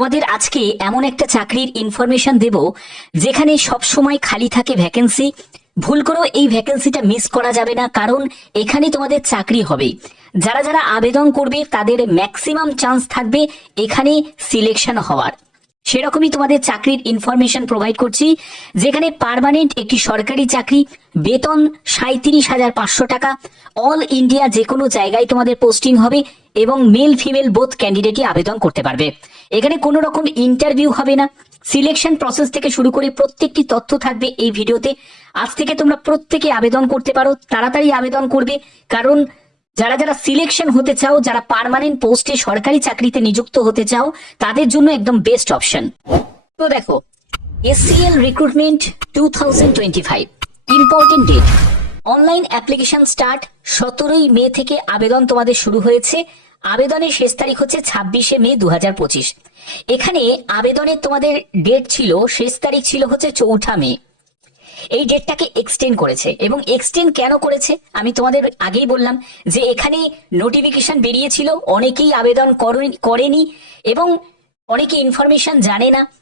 তোমাদের আজকে এমন একটা চাকরির ইনফরমেশন দেব, যেখানে সব সময় খালি থাকে ভ্যাকেন্সি ভুল করেও এই ভ্যাকেন্সিটা মিস করা যাবে না, কারণ এখানে তোমাদের চাকরি হবে। যারা যারা আবেদন করবে, তাদের ম্যাক্সিমাম চান্স থাকবে এখানে সিলেকশন হওয়ার। সেরকমই তোমাদের চাকরির ইনফরমেশন প্রোভাইড করছি, যেখানে পার্মানেন্ট একটি সরকারি চাকরি, বেতন সাঁত্রিশ হাজার পাঁচশো টাকা। অল ইন্ডিয়া যে কোনো জায়গায় তোমাদের পোস্টিং হবে এবং মেল ফিমেল বোথ ক্যান্ডিডেটই আবেদন করতে পারবে। এখানে কোনো রকম ইন্টারভিউ হবে না। সিলেকশন প্রসেস থেকে শুরু করে প্রত্যেকটি তথ্য থাকবে এই ভিডিওতে। আজ থেকে তোমরা প্রত্যেকে আবেদন করতে পারো, তাড়াতাড়ি আবেদন করবে। কারণ যারা যারা সিলেকশন হতে চাও, যারা পার্মানেন্ট পোস্টে সরকারি চাকরিতে নিযুক্ত হতে চাও, তাদের জন্য একদম বেস্ট অপশন তো দেখো SCL recruitment two thousand twenty five important date online application start সতেরোই মে থেকে আবেদন তোমাদের শুরু হয়েছে। আবেদনের শেষ তারিখ হচ্ছে ছাব্বিশে মে দু হাজার পঁচিশ। এখানে আবেদনের তোমাদের ডেট ছিল, শেষ তারিখ ছিল হচ্ছে চৌঠা মে। এই ডেটটাকে এক্সটেন্ড করেছে এবং এক্সটেন্ড কেন করেছে? আমি তোমাদের আগেই বললাম যে এখানে নোটিফিকেশন বেরিয়েছিল, অনেকেই আবেদন করেন- করেনি এবং অনেকে ইনফরমেশন জানে না।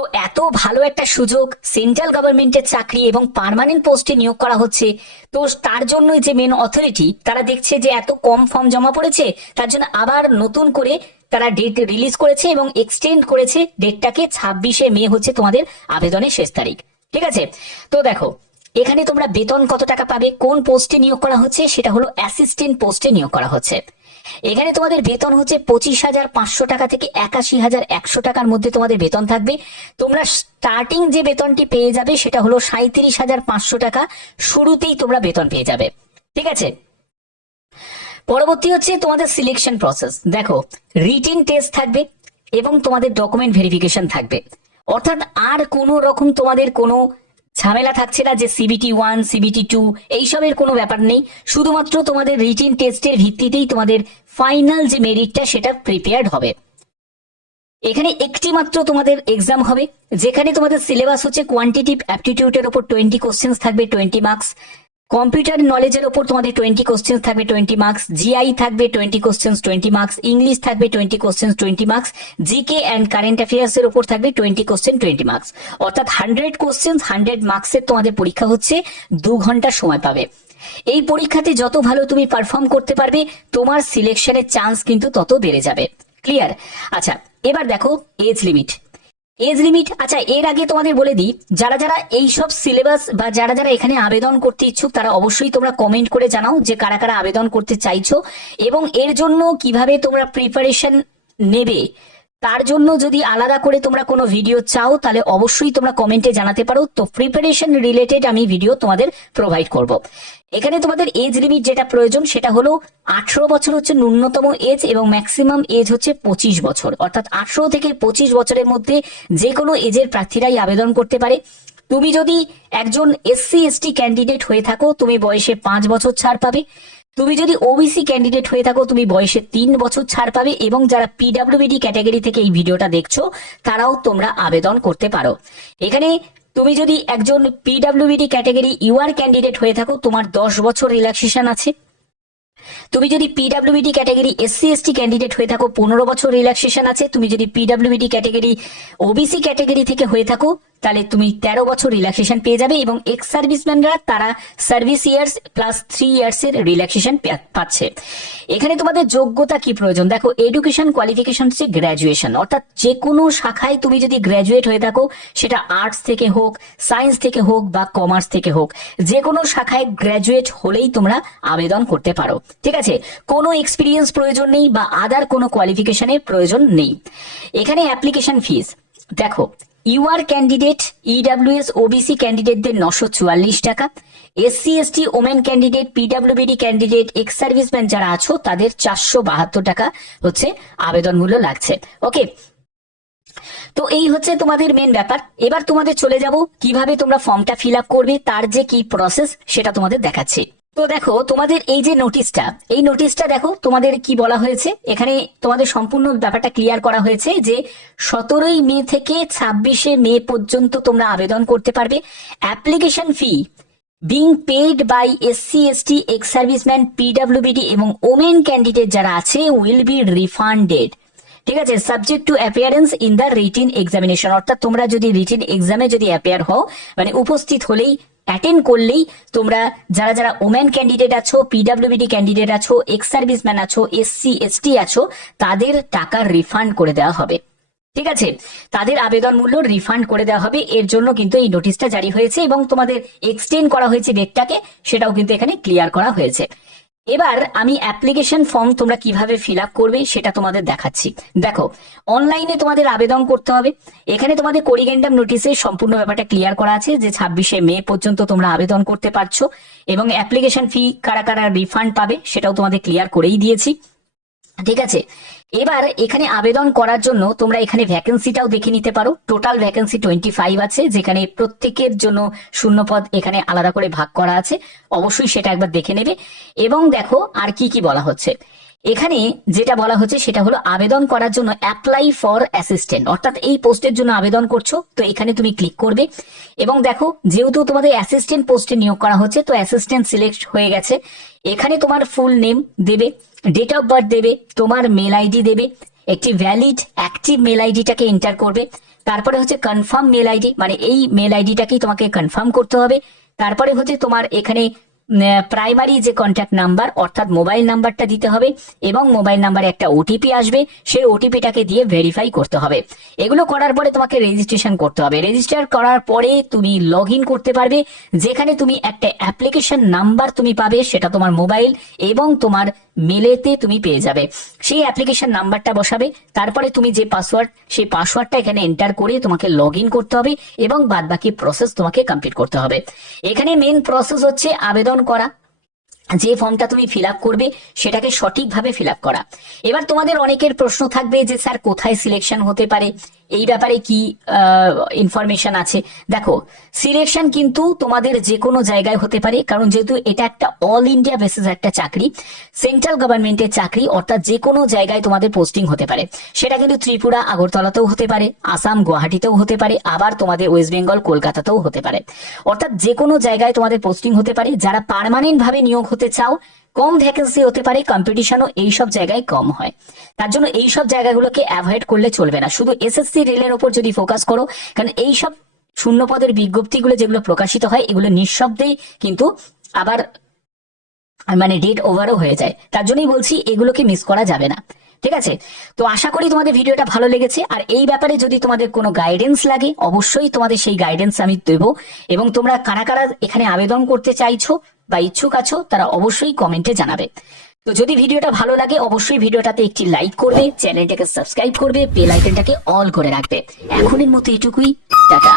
তো এত ভালো একটা সুযোগ সেন্ট্রাল গভর্নমেন্টের চাকরি এবং পার্মানেন্ট পোস্টে নিয়োগ করা হচ্ছে। তো তার জন্য যে মেন অথরিটি তারা দেখছে যে এত কম ফর্ম জমা পড়েছে, তার জন্য আবার নতুন করে তারা ডেট রিলিজ করেছে এবং এক্সটেন্ড করেছে ডেটটাকে ছাব্বিশে মে হচ্ছে তোমাদের আবেদনের শেষ তারিখ। ঠিক আছে? তো দেখো, এখানে তোমরা বেতন কত টাকা পাবে, কোন পোস্টে নিয়োগ করা হচ্ছে, সেটা হলো অ্যাসিস্ট্যান্ট পোস্টে নিয়োগ করা হচ্ছে। এখানে তোমাদের বেতন হচ্ছে পঁচিশ হাজার পাঁচশো টাকা থেকে একাশি হাজার একশো টাকার মধ্যে তোমাদের বেতন থাকবে। তোমরা স্টার্টিং যে বেতনটি পেয়ে যাবে সেটা হলো সাঁত্রিশ হাজার পাঁচশো টাকা। শুরুতেই তোমরা বেতন পেয়ে যাবে। ঠিক আছে? পরবর্তী হচ্ছে তোমাদের সিলেকশন প্রসেস দেখো রিটিন টেস্ট থাকবে এবং তোমাদের ডকুমেন্ট ভেরিফিকেশন থাকবে। অর্থাৎ আর কোনো রকম তোমাদের কোনো ঝামেলা থাকছে না যে সিবিটি ওয়ান সিবিটি টু এইসবের কোনো ব্যাপার নেই। শুধুমাত্র তোমাদের রিটিন টেস্টের ভিত্তিতেই তোমাদের ফাইনাল যে মেরিটটা সেটা প্রিপেয়ার্ড হবে। এখানে একটি মাত্র তোমাদের এক্সাম হবে, যেখানে তোমাদের সিলেবাস হচ্ছে কোয়ান্টিটিভ অ্যাপটিটিউডের ওপর টোয়েন্টি কোশ্চেন্স থাকবে টোয়েন্টি মার্কস কম্পিউটার নলেজের ওপর তোমাদের টোয়েন্টি কোশ্চেন্স থাকবে টোয়েন্টি মার্কস জিআই থাকবে twenty questions twenty marks English থাকবে twenty questions twenty marks GK and current affairs এর ওপর থাকবে টোয়েন্টি কোশ্চেন টোয়েন্টি মার্কস অর্থাৎ হান্ড্রেড কোশ্চেন্স হান্ড্রেড মার্কসের তোমাদের পরীক্ষা হচ্ছে দু ঘণ্টা সময় পাবে। এই পরীক্ষাতে যত ভালো তুমি পারফর্ম করতে পারবে, তোমার সিলেকশনের চান্স কিন্তু তত বেড়ে যাবে। ক্লিয়ার আচ্ছা এবার দেখো এজ লিমিট এজ লিমিট আচ্ছা এর আগে তোমাদের বলে দিই, যারা যারা এই সব সিলেবাস বা যারা যারা এখানে আবেদন করতে ইচ্ছুক, তারা অবশ্যই তোমরা কমেন্ট করে জানাও যে কারা কারা আবেদন করতে চাইছো এবং এর জন্য কীভাবে তোমরা প্রিপারেশন নেবে। তার জন্য যদি আলাদা করে তোমরা কোনো ভিডিও চাও, তাহলে অবশ্যই তোমরা কমেন্টে জানাতে পারো। তো প্রিপারেশন রিলেটেড আমি ভিডিও তোমাদের প্রোভাইড করব। এখানে তোমাদের এজ লিমিট যেটা প্রয়োজন, সেটা হলো আঠারো বছর হচ্ছে ন্যূনতম এজ এবং ম্যাক্সিমাম এজ হচ্ছে পঁচিশ বছর। অর্থাৎ আঠারো থেকে পঁচিশ বছরের মধ্যে যে কোনো এজের প্রার্থীরাই আবেদন করতে পারে। তুমি যদি একজন এসসি এসটি ক্যান্ডিডেট হয়ে থাকো, তুমি বয়সে পাঁচ বছর ছাড় পাবে। তুমি যদি ওবিসি ক্যান্ডিডেট হয়ে থাকো, তুমি বয়সে তিন বছর ছাড় পাবে এবং যারা পিডাব্লিউবিডি ক্যাটাগরি থেকে এই ভিডিওটা দেখছ, তারাও তোমরা আবেদন করতে পারো। এখানে তুমি যদি একজন পিডাব্লিউবিডি ক্যাটাগরি ইউআর ক্যান্ডিডেট হয়ে থাকো, তোমার দশ বছর রিল্যাক্সেশন আছে। তুমি যদি PWBD category SC ST candidate হয়ে থাকো, পনেরো বছর রিল্যাক্সেশন আছে। তুমি যদি পিডাব্লিউবিডি ক্যাটাগরি ওবিসি ক্যাটাগরি থেকে হয়ে থাকো তাহলে তুমি তেরো বছর রিল্যাক্সেশন পেয়ে যাবে এবং এক্স সার্ভিসম্যানরা তারা service years plus three years এর রিল্যাক্সেশন পাচ্ছে। এখানে তোমাদের যোগ্যতা কি প্রয়োজন? দেখো এডুকেশন কোয়ালিফিকেশন হচ্ছে গ্র্যাজুয়েশন অর্থাৎ যে কোনো শাখায় তুমি যদি গ্র্যাজুয়েট হয়ে থাকো, সেটা আর্টস থেকে হোক সায়েন্স থেকে হোক বা কমার্স থেকে হোক যে কোনো শাখায় গ্র্যাজুয়েট হলেই তোমরা আবেদন করতে পারো। ঠিক আছে? কোনো এক্সপিরিয়েন্স প্রয়োজন নেই বা আদার কোনো কোয়ালিফিকেশনের প্রয়োজন নেই। এখানে অ্যাপ্লিকেশন ফিস দেখো ইউআর ক্যান্ডিডেট ইডাব্লিউএস ওবিসি ক্যান্ডিডেটদের নশো চুয়াল্লিশ টাকা। SC ST women candidate PWBD candidate ex serviceman যারা আছো, তাদের চারশো বাহাত্তর টাকা হচ্ছে আবেদন মূল্য লাগছে। ওকে তো এই হচ্ছে তোমাদের মেন ব্যাপার। এবার তোমাদের চলে যাব, কীভাবে তোমরা ফর্মটা ফিল আপ করবে, তার যে কি প্রসেস সেটা তোমাদের দেখাচ্ছি। তো দেখো, তোমাদের এই যে নোটিশটা এই নোটিশটা দেখো, তোমাদের কি বলা হয়েছে? এখানে তোমাদের সম্পূর্ণ ব্যাপারটা ক্লিয়ার করা হয়েছে যে সতেরোই মে থেকে ছাব্বিশে মে পর্যন্ত তোমরা আবেদন করতে পারবে। Application fee being paid by SC ST ex serviceman PWBD এবং ওমেন ক্যান্ডিডেট যারা আছে উইল বি রিফান্ডেড ঠিক আছে? Subject to appearance in the written examination অর্থাৎ তোমরা যদি রিটিন এক্সামে যদি অ্যাপিয়ার হও মানে উপস্থিত হলেই অ্যাটেন্ড করলেই তোমরা যারা যারা ওমেন ক্যান্ডিডেট আছো পিডাব্লিউবিডি ক্যান্ডিডেট আছো এক্স সার্ভিসম্যান আছো এসসি এসটি আছো, তাদের টাকা রিফান্ড করে দেওয়া হবে। ঠিক আছে? তাদের আবেদন মূল্য রিফান্ড করে দেওয়া হবে। এর জন্য কিন্তু এই নোটিশটা জারি হয়েছে এবং তোমাদের এক্সটেন্ড করা হয়েছে ডেটটাকে সেটাও কিন্তু এখানে ক্লিয়ার করা হয়েছে। এবার আমি অ্যাপ্লিকেশন ফর্ম তোমরা কীভাবে ফিল আপ করবে সেটা তোমাদের দেখাচ্ছি। দেখো অনলাইনে তোমাদের আবেদন করতে হবে। এখানে তোমাদের করিগেন্ডাম নোটিসে সম্পূর্ণ ব্যাপারটা ক্লিয়ার করা আছে যে ছাব্বিশে মে পর্যন্ত তোমরা আবেদন করতে পারছ এবং অ্যাপ্লিকেশন ফি কারা কারা রিফান্ড পাবে সেটাও তোমাদের ক্লিয়ার করেই দিয়েছি। ঠিক আছে? এবার এখানে আবেদন করার জন্য তোমরা এখানে ভ্যাকেন্সিটাও দেখে নিতে পারো। টোটাল ভ্যাকেন্সি টোয়েন্টি ফাইভ আছে, যেখানে প্রত্যেকের জন্য শূন্যপদ এখানে আলাদা করে ভাগ করা আছে। অবশ্যই সেটা একবার দেখে নেবে। এবং দেখো আর কি কি বলা হচ্ছে। এখানে যেটা বলা হচ্ছে সেটা হলো আবেদন করার জন্য অ্যাপ্লাই ফর অ্যাসিস্ট্যান্ট অর্থাৎ এই পোস্টের জন্য আবেদন করছ, তো এখানে তুমি ক্লিক করবে। এবং দেখো, যেহেতু তোমাদের অ্যাসিস্ট্যান্ট পোস্টে নিয়োগ করা হচ্ছে, তো অ্যাসিস্ট্যান্ট সিলেক্ট হয়ে গেছে। এখানে তোমার ফুল নেম দেবে ডেট অফ বার্থ দেবে, তোমার মেল আইডি দেবে, একটি ভ্যালিড অ্যাক্টিভ মেল আইডিটাকে এন্টার করবে। তারপরে হচ্ছে কনফার্ম মেল আইডি মানে এই মেল আইডিটাকেই তোমাকে কনফার্ম করতে হবে। তারপরে হচ্ছে তোমার এখানে প্রাইমারি যে কন্ট্যাক্ট নাম্বার অর্থাৎ মোবাইল নাম্বারটা দিতে হবে এবং মোবাইল নাম্বারে একটা ওটিপি আসবে, সেই ওটিপিটাকে দিয়ে ভেরিফাই করতে হবে। এগুলো করার পরে তোমাকে রেজিস্ট্রেশন করতে হবে। রেজিস্টার করার পরে তুমি লগ করতে পারবে, যেখানে তুমি একটা অ্যাপ্লিকেশন নাম্বার তুমি পাবে, সেটা তোমার মোবাইল এবং তোমার মেলেতে তুমি পেয়ে যাবে। সেই অ্যাপ্লিকেশন নাম্বারটা বসাবে, তারপরে তুমি যে পাসওয়ার্ড সেই পাসওয়ার্ডটা এখানে এন্টার করে তোমাকে লগ করতে হবে এবং বাদ বাকি প্রসেস তোমাকে কমপ্লিট করতে হবে। এখানে মেন প্রসেস হচ্ছে আবেদন করা, যে ফর্মটা তুমি ফিল করবে সেটাকে সঠিকভাবে ফিল করা। এবার তোমাদের অনেকের প্রশ্ন থাকবে যে, স্যার, কোথায় সিলেকশন হতে পারে? এই ব্যাপারে কি ইনফরমেশন আছে? দেখো সিলেকশন কিন্তু তোমাদের যে কোনো জায়গায় হতে পারে, কারণ যেহেতু এটা একটা অল ইন্ডিয়া বেসিস একটা চাকরি সেন্ট্রাল গভর্নমেন্টের চাকরি, অর্থাৎ যে কোনো জায়গায় তোমাদের পোস্টিং হতে পারে। সেটা কিন্তু ত্রিপুরা, আগরতলাতেও হতে পারে, আসাম, গুয়াহাটিতেও হতে পারে, আবার তোমাদের ওয়েস্ট বেঙ্গল কলকাতাতেও হতে পারে। অর্থাৎ যে কোনো জায়গায় তোমাদের পোস্টিং হতে পারে, যারা পারমানেন্ট ভাবে নিয়োগ হতে চাও কম ভ্যাকেন্সি হতে পারে কম্পিটিশনও এইসব জায়গায় কম হয়। তার জন্য এইসব জায়গাগুলোকে অ্যাভয়েড করলে চলবে না। শুধু এসএসসি রেলের ওপর যদি ফোকাস করো, কারণ এইসব শূন্য পদের বিজ্ঞপ্তিগুলো যেগুলো প্রকাশিত হয়, এগুলো নিঃশব্দেই কিন্তু আবার মানে ডেট ওভারও হয়ে যায়। তার জন্যই বলছি, এগুলোকে মিস করা যাবে না। ঠিক আছে? তো আশা করি তোমাদের ভিডিওটা ভালো লেগেছে। আর এই ব্যাপারে যদি তোমাদের কোনো গাইডেন্স লাগে, অবশ্যই তোমাদের সেই গাইডেন্স আমি দেবো। এবং তোমরা কারা কারা এখানে আবেদন করতে চাইছো বা ইচ্ছুক আছো, তারা অবশ্যই কমেন্টে জানাবে। তো যদি ভিডিওটা ভালো লাগে, অবশ্যই ভিডিওটাতে একটি লাইক করবে, চ্যানেলটাকে সাবস্ক্রাইব করবে বেল আইকনটাকে অল করে রাখবে। এখনের মতো এটুকুই, টাটা।